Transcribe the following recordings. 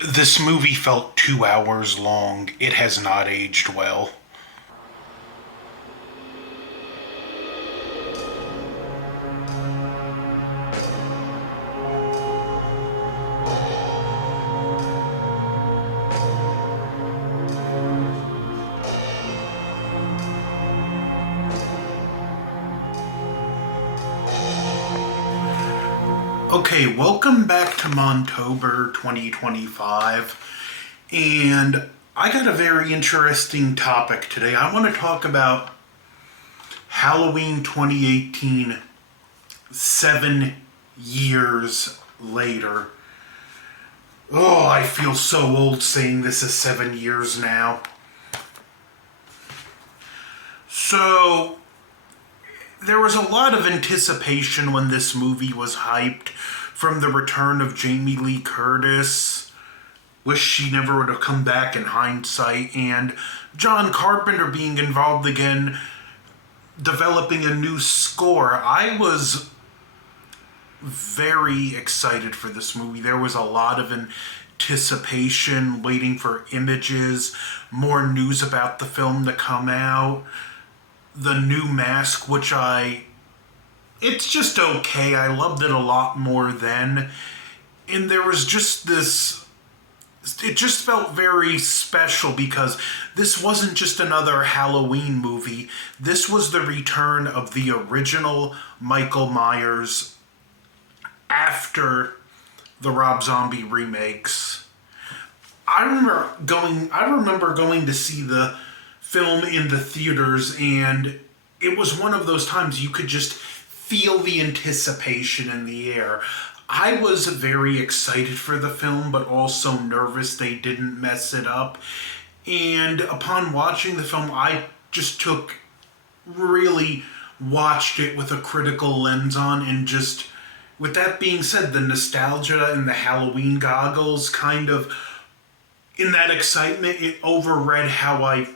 This movie felt 2 hours long. It has not aged well. Okay, welcome back to Montober 2025. And I got a very interesting topic today. I want to talk about Halloween 2018, 7 years later. Oh, I feel so old saying this is 7 years now. So, there was a lot of anticipation when this movie was hyped from the return of Jamie Lee Curtis. Wish she never would have come back in hindsight. And John Carpenter being involved again, developing a new score. I was very excited for this movie. There was a lot of anticipation, waiting for images, more news about the film to come out. The new mask, which it's just okay. I loved it a lot more then. And there was just this, it just felt very special because this wasn't just another Halloween movie. This was the return of the original Michael Myers after the Rob Zombie remakes. I remember going to see the film in the theaters, and it was one of those times you could just feel the anticipation in the air. I was very excited for the film, but also nervous they didn't mess it up. And upon watching the film, I just really watched it with a critical lens on, and just, with that being said, the nostalgia and the Halloween goggles kind of, in that excitement, it overread how I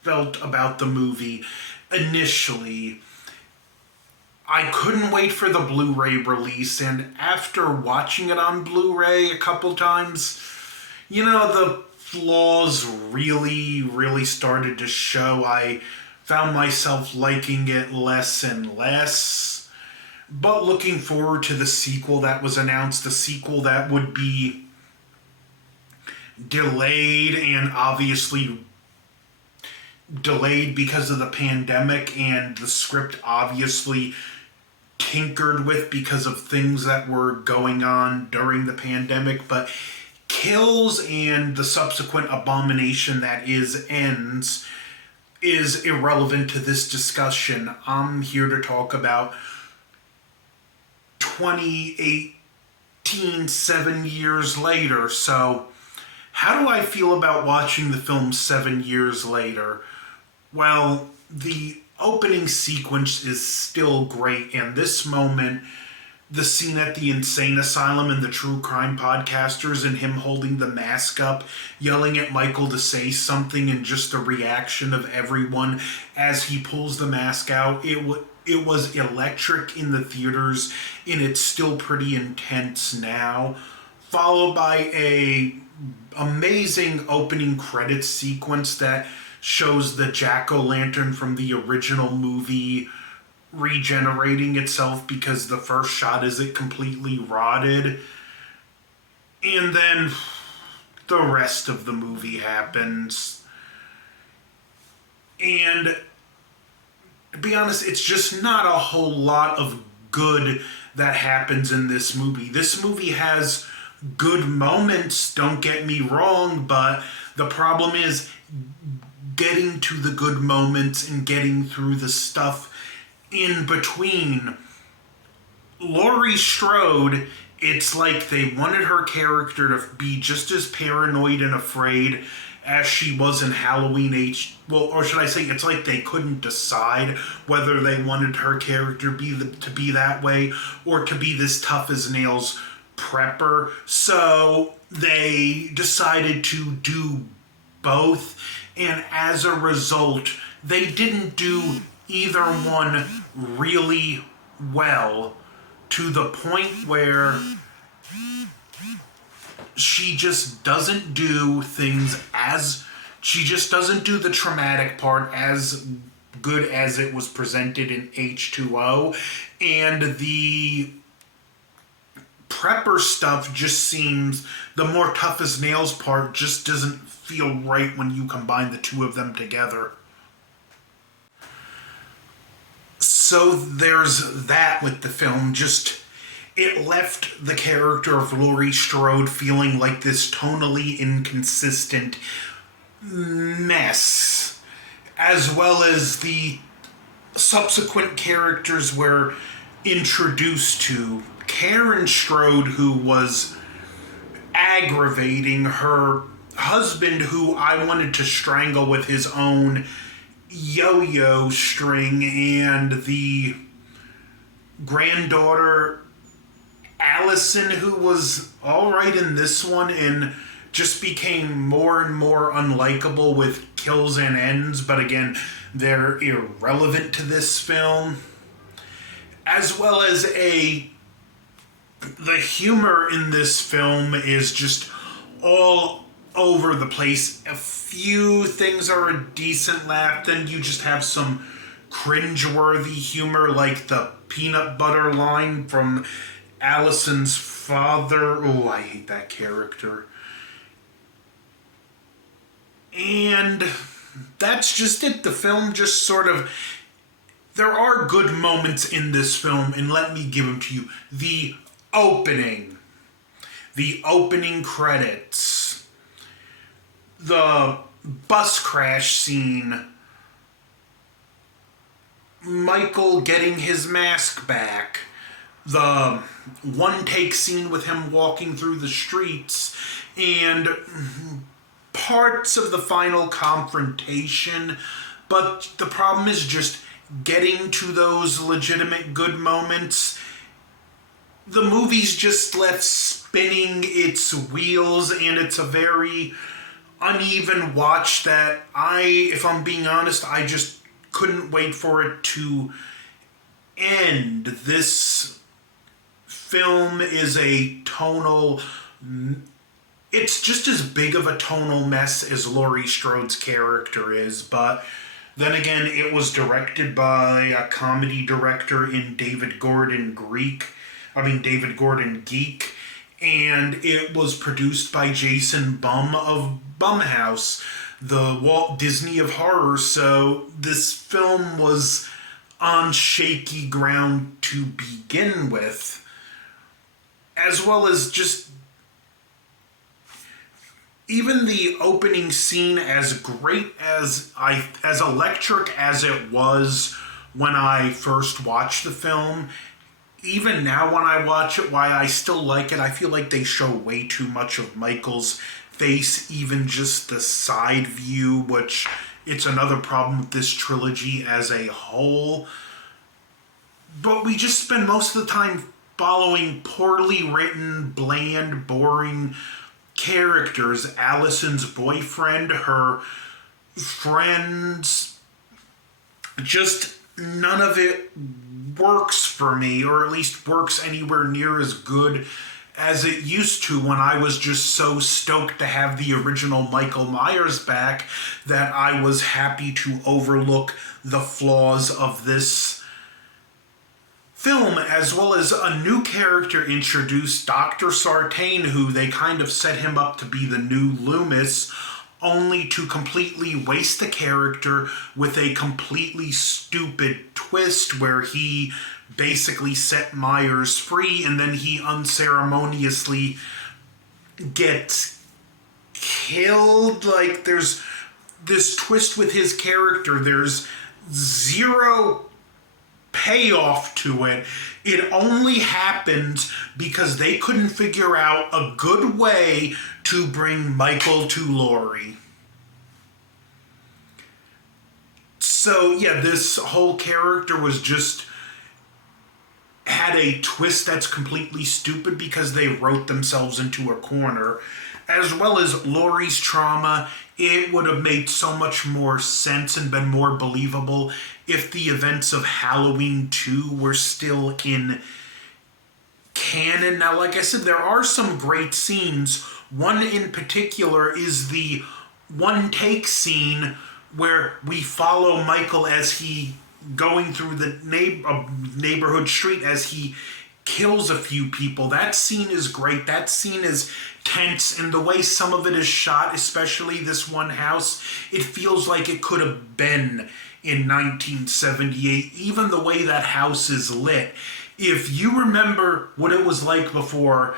felt about the movie initially. I couldn't wait for the Blu-ray release, and after watching it on Blu-ray a couple times, the flaws really started to show. I found myself liking it less and less, but looking forward to the sequel that was announced, the sequel that would be delayed, and obviously delayed because of the pandemic, and the script obviously tinkered with because of things that were going on during the pandemic, but kills and the subsequent abomination that is ends is irrelevant to this discussion. I'm here to talk about 2018, 7 years later. So how do I feel about watching the film 7 years later? Well, the opening sequence is still great, and this moment, the scene at the insane asylum and the true crime podcasters and him holding the mask up, yelling at Michael to say something, and just the reaction of everyone as he pulls the mask out, it was electric in the theaters, and it's still pretty intense now. Followed by a amazing opening credits sequence that shows the jack-o'-lantern from the original movie regenerating itself because the first shot is it completely rotted. And then the rest of the movie happens. And to be honest, it's just not a whole lot of good that happens in this movie. This movie has good moments, don't get me wrong, but the problem is getting to the good moments and getting through the stuff in between. Laurie Strode, it's like they wanted her character to be just as paranoid and afraid as she was in Halloween Well, or should I say, it's like they couldn't decide whether they wanted her character to be that way or to be this tough as nails prepper. So they decided to do both, and as a result, they didn't do either one really well, to the point where she just doesn't do things as she just doesn't do the traumatic part as good as it was presented in H2O, and the prepper stuff just seems the more tough as nails part just doesn't feel right when you combine the two of them together. So there's that with the film. Just it left the character of Laurie Strode feeling like this tonally inconsistent mess, as well as the subsequent characters we're introduced to. Karen Strode, who was aggravating, her husband, who I wanted to strangle with his own yo-yo string, and the granddaughter Allison, who was alright in this one and just became more and more unlikable with kills and ends, but again, they're irrelevant to this film. As well as the humor in this film is just all over the place. A few things are a decent laugh, then you just have some cringeworthy humor, like the peanut butter line from Allison's father. Oh, I hate that character. And that's just it. The film just sort of... There are good moments in this film, and let me give them to you. The opening credits, the bus crash scene, Michael getting his mask back, the one-take scene with him walking through the streets, and parts of the final confrontation. But the problem is just getting to those legitimate good moments. The movie's just left spinning its wheels, and it's a very uneven watch that if I'm being honest, I just couldn't wait for it to end. This film is it's just as big of a tonal mess as Laurie Strode's character is, but then again, it was directed by a comedy director in David Gordon Geek, and it was produced by Jason Blum of Blumhouse, the Walt Disney of horror, so this film was on shaky ground to begin with, as well as just even the opening scene, as great as electric as it was when I first watched the film, even now when I watch it, why I still like it, I feel like they show way too much of Michael's face, even just the side view, which it's another problem with this trilogy as a whole. But we just spend most of the time following poorly written, bland, boring characters. Allison's boyfriend, her friends, just none of it works for me, or at least works anywhere near as good as it used to when I was just so stoked to have the original Michael Myers back that I was happy to overlook the flaws of this film, as well as a new character introduced, Dr. Sartain, who they kind of set him up to be the new Loomis, only to completely waste the character with a completely stupid twist where he basically set Myers free and then he unceremoniously gets killed. Like, there's this twist with his character. There's zero payoff to it. It only happened because they couldn't figure out a good way to bring Michael to Laurie. So yeah, this whole character was just had a twist that's completely stupid because they wrote themselves into a corner. As well as Laurie's trauma, it would have made so much more sense and been more believable if the events of Halloween 2 were still in canon. Now, like I said, there are some great scenes One in particular is the one take scene where we follow Michael as he going through the neighborhood street as he kills a few people. That scene is great. That scene is tense, and the way some of it is shot, especially this one house, it feels like it could have been in 1978. Even the way that house is lit. If you remember what it was like before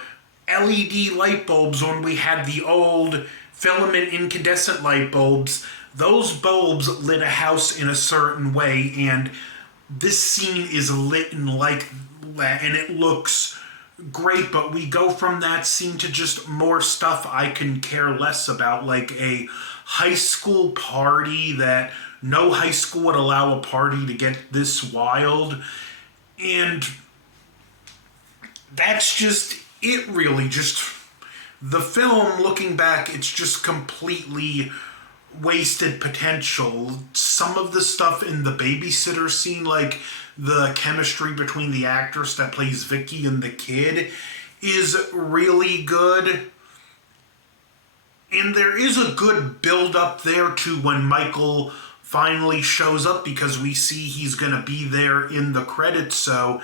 LED light bulbs, when we had the old filament incandescent light bulbs, those bulbs lit a house in a certain way, and this scene is lit in like that, and it looks great. But we go from that scene to just more stuff I can care less about, like a high school party that no high school would allow a party to get this wild. And that's just it, really. Just the film, looking back, it's just completely wasted potential. Some of the stuff in the babysitter scene, like the chemistry between the actress that plays Vicky and the kid, is really good. And there is a good build up there to when Michael finally shows up, because we see he's going to be there in the credits. So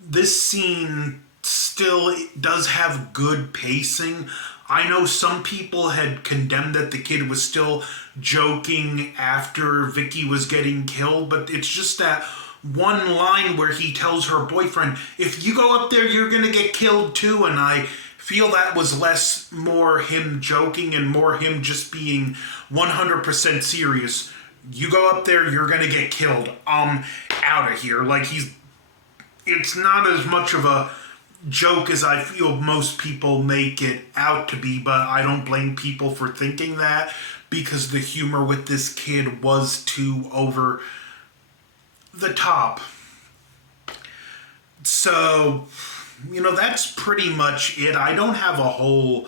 this scene still does have good pacing. I know some people had condemned that the kid was still joking after Vicky was getting killed, but it's just that one line where he tells her boyfriend, if you go up there, you're going to get killed too. And I feel that was more him joking and more him just being 100% serious. You go up there, you're going to get killed. I'm out of here. Like, it's not as much of a joke as I feel most people make it out to be, but I don't blame people for thinking that, because the humor with this kid was too over the top. So, that's pretty much it. I don't have a whole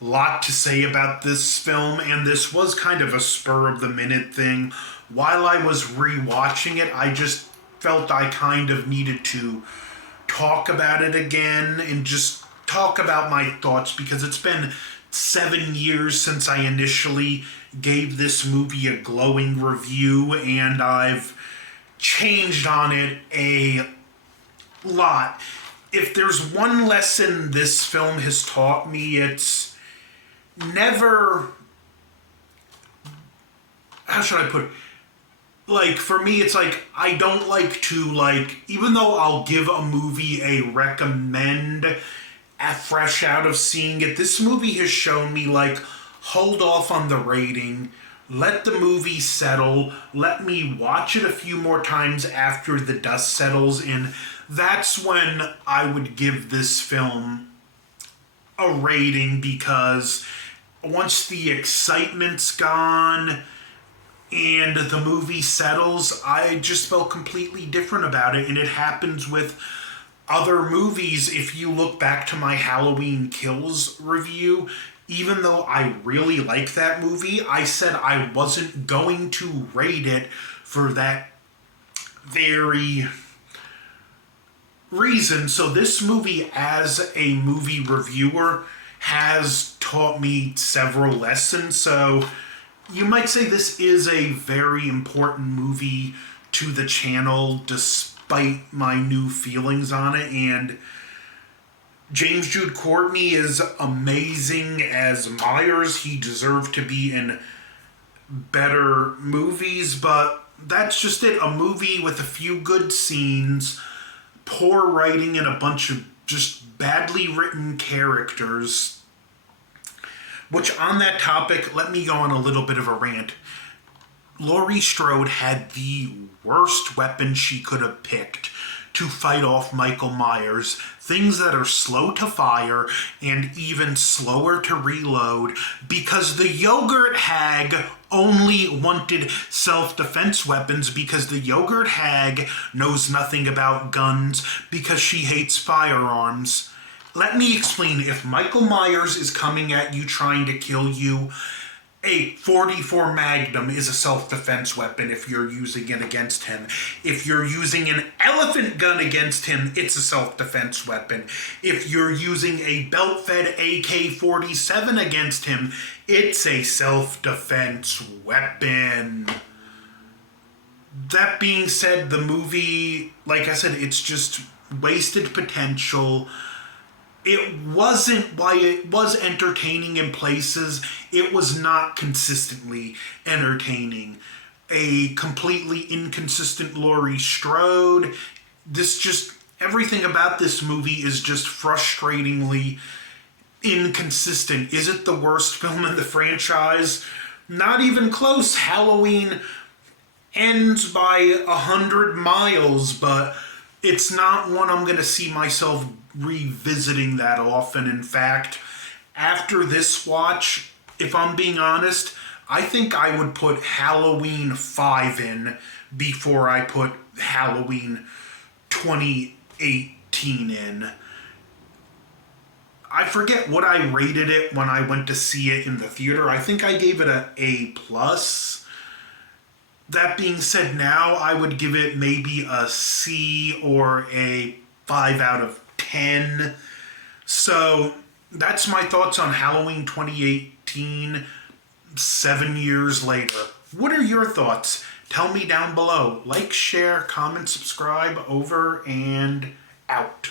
lot to say about this film, and this was kind of a spur of the minute thing. While I was rewatching it, I just felt I kind of needed to talk about it again and just talk about my thoughts, because it's been 7 years since I initially gave this movie a glowing review, and I've changed on it a lot. If there's one lesson this film has taught me, it's never... How should I put it? Like, for me, it's like, I don't like to, even though I'll give a movie a recommend fresh out of seeing it, this movie has shown me, hold off on the rating, let the movie settle, let me watch it a few more times after the dust settles, and that's when I would give this film a rating, because once the excitement's gone and the movie settles, I just felt completely different about it. And it happens with other movies. If you look back to my Halloween Kills review, even though I really like that movie, I said I wasn't going to rate it for that very reason. So this movie, as a movie reviewer, has taught me several lessons. So you might say this is a very important movie to the channel, despite my new feelings on it. And James Jude Courtney is amazing as Myers. He deserved to be in better movies, but that's just it. A movie with a few good scenes, poor writing, and a bunch of just badly written characters. Which, on that topic, let me go on a little bit of a rant. Laurie Strode had the worst weapon she could have picked to fight off Michael Myers. Things that are slow to fire and even slower to reload, because the yogurt hag only wanted self-defense weapons, because the yogurt hag knows nothing about guns, because she hates firearms. Let me explain. If Michael Myers is coming at you trying to kill you, A 44 Magnum is a self-defense weapon if you're using it against him. If you're using an elephant gun against him, it's a self-defense weapon. If you're using a belt-fed AK-47 against him, it's a self-defense weapon. That being said, the movie, like I said, it's just wasted potential. It wasn't, why it was entertaining in places, it was not consistently entertaining. A completely inconsistent Laurie Strode. Everything about this movie is just frustratingly inconsistent. Is it the worst film in the franchise? Not even close. Halloween ends by 100 miles, but it's not one I'm going to see myself revisiting that often. In fact, after this watch, if I'm being honest, I think I would put Halloween 5 in before I put Halloween 2018 in. I forget what I rated it when I went to see it in the theater. I think I gave it an A+. That being said, now I would give it maybe a C or a 5 out of 10. So that's my thoughts on Halloween 2018, 7 years later. What are your thoughts? Tell me down below. Like, share, comment, subscribe, over and out.